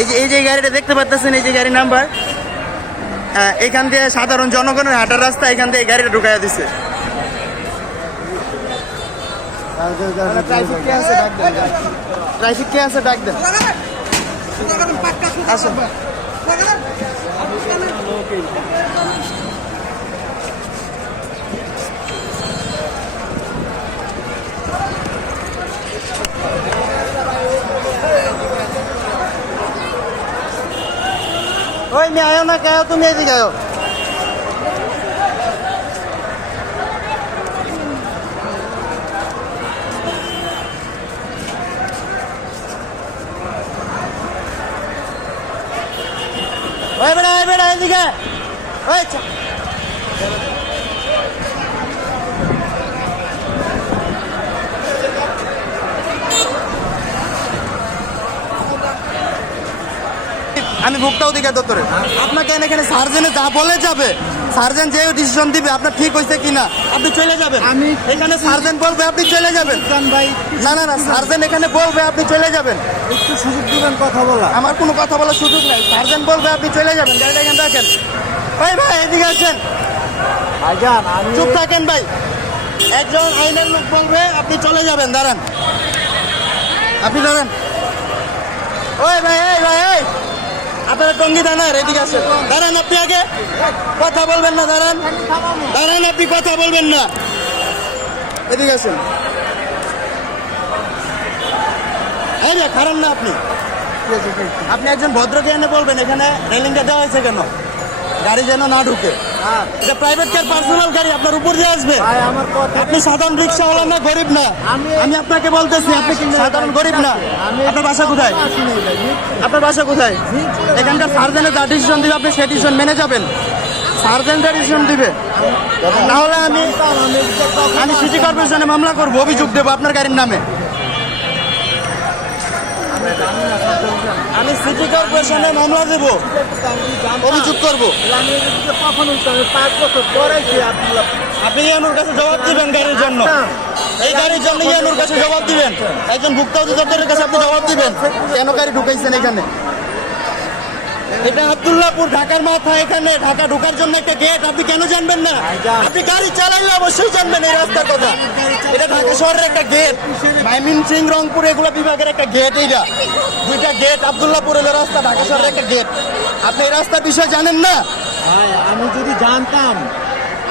এই যে এই যে গাড়িটা দেখতে পাচ্ছেন এই যে গাড়ির নাম্বার। হ্যাঁ এখান দিয়ে সাধারণ জনগণের হাঁটার রাস্তা এখান দিয়ে এই গাড়িটা ঢুকাইয়া দিছে। ট্রাফিক কে আছে? ডাক দেন। ট্রাফিক কে আছে ডাক দেন আসুন। ওই মেয়ে আয়ো না কেউ তুমি এদিকে আয়ো। ওই বেড়া এদিকে। ওই আমি ভুক্তা অধিকার দপ্তরে আপনাকে এখানে সার্জেনে যা বলে যাবে সার্জেন যে ডিসিশন দিবে আপনার ঠিক হয়েছে কিনা আপনি চলে যাবেন। আমি এখানে সার্জেন বলবে আপনি চলে যাবেন। ভাই না না না সার্জেন এখানে বলবে আপনি চলে যাবেন। একটু সুযোগ দিবেন কথা বলা আমার কোনো কথা বলার সুযোগ নাই। সার্জেন বলবে আপনি চলে যাবেন। গাড়িটা এখানে রাখেন। ভাই ভাই এদিকে আসেন। ভাইজান চুপ থাকেন ভাই। একজন আইনের লোক বলবে আপনি চলে যাবেন দাঁড়ান। আপনি দাঁড়ান। ওই ভাই এই ভাই এই। আপনারা টঙ্গি দাঁড়ান এদিকে আসেন। দাঁড়ান আপনি আগে। কথা বলবেন না, দাঁড়ান। দাঁড়ান, আপনি কথা বলবেন না। এদিকে আসেন। খারাপ না আপনি। আপনি একজন ভদ্রকে এনে বলবেন, এখানে রেলিংটা দেওয়া হয়েছে কেন? গাড়ি যেন না ঢুকে। এটা প্রাইভেট কার পার্সোনাল গাড়ি আপনার উপর দিয়ে আসবে। আপনি সাধারণ রিক্সাওয়ালা না গরিব না। আমি- আপনাকে বলতেছি আপনি সাধারণ গরিব না? আপনার বাসা কোথায়? আপনার বাসা কোথায়? এখানকার সার্জেনের যা ডিসিশন দিবে আপনি সেই ডিসিশন মেনে যাবেন। ডিসিশন দিবে। না হলে আমি আমি আমি সিটি কর্পোরেশনে মামলা করব অভিযোগ দেবো আপনার গাড়ির নামে। আমি সিটি কর্পোরেশনে মামলা দেবো। অভিযোগ করব। আপনি ইয়ানুর কাছে জবাব দিবেন গাড়ির জন্য। এই গাড়ির জন্য ইয়ানুর কাছে জবাব দিবেন। একজন ভুক্ত অধিদপ্তরের কাছে আপনি জবাব দিবেন। কেন গাড়ি ঢুকাইছেন এখানে? এটা আব্দুল্লাহপুর ঢাকার মাথা এখানে। ঢাকা ঢোকার জন্য একটা গেট আপনি কেন জানবেন না? আপনি গাড়ি চালাইলে অবশ্যই জানবেন এই রাস্তার কথা। এটা ঢাকা শহরের একটা গেট মাইমিন সিং রংপুর এগুলো বিভাগের একটা গেট এইটা। দুইটা গেট আব্দুল্লাহপুর হলো রাস্তা ঢাকা শহরের একটা গেট আপনি এই রাস্তার বিষয়ে জানেন না? আমি যদি জানতাম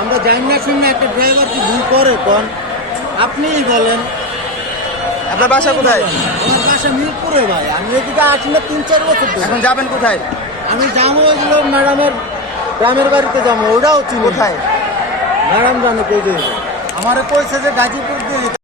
আমরা জানি না শুনে একটা ড্রাইভার কি ভুল করে কোন? আপনিই বলেন। আপনার বাসা কোথায়? আমার বাসা মিরপুরে ভাই। আমি এদিকে আসি না তিন চার বছর। এখন যাবেন কোথায়? আমি যাব ওইগুলো ম্যাডামের গ্রামের বাড়িতে যাব ওটাও চিনি। কোথায়? ম্যাডাম জানে কই যে আমার কইছে যে গাজীপুর দিয়ে